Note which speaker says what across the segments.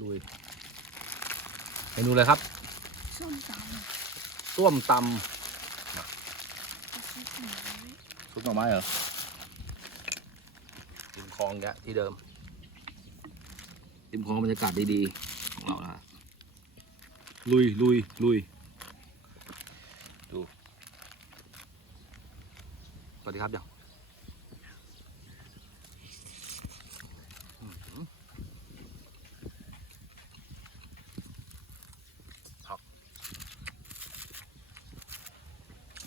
Speaker 1: ลุยเมนูอะไรครับ
Speaker 2: ส้มต
Speaker 1: ต้วมตำ
Speaker 2: ซุปหน่อไม้ำ
Speaker 1: ซุปหน่อไม้เหรอริมคลองแกะที่เดิมริมคลองบรรยากาศดีๆของเรานะฮะลุยลุยลุยดูสวัสดีครับเดี๋ยวอื้อหือครับ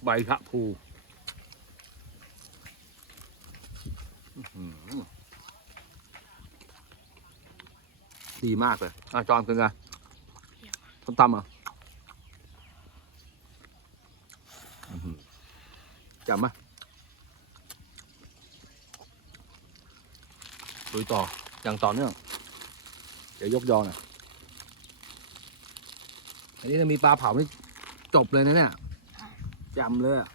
Speaker 1: ใบพระภูดีมากเลยอะจอมเป็นไงส้มตำอะจำไหมลุยต่อ อย่างต่อเนื่อง เดี๋ยวยกยอหน่อยอันนี้จะมีปลาเผานี่จบเลยนะเนี่ย จำเลยอะ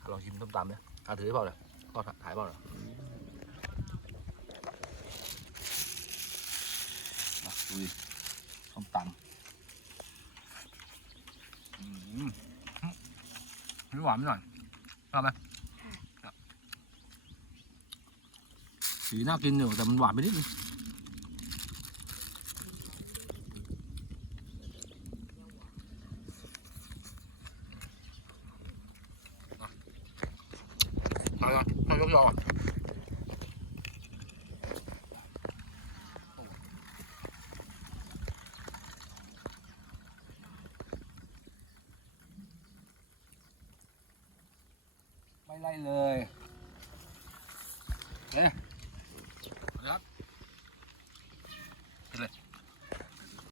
Speaker 1: อะลองชิมส้มตำเนี่ยอาถือให้เปล่าเลยก็ถ่ายเปล่าเลยมาดูดิส้มตำอืมไม่หวานไม่หน่อยชอบไหมครับสีน่ากินอยู่แต่มันหวานไปนิดนึง มาแล้วมายกยอไม่ไล่เลยเนี่ย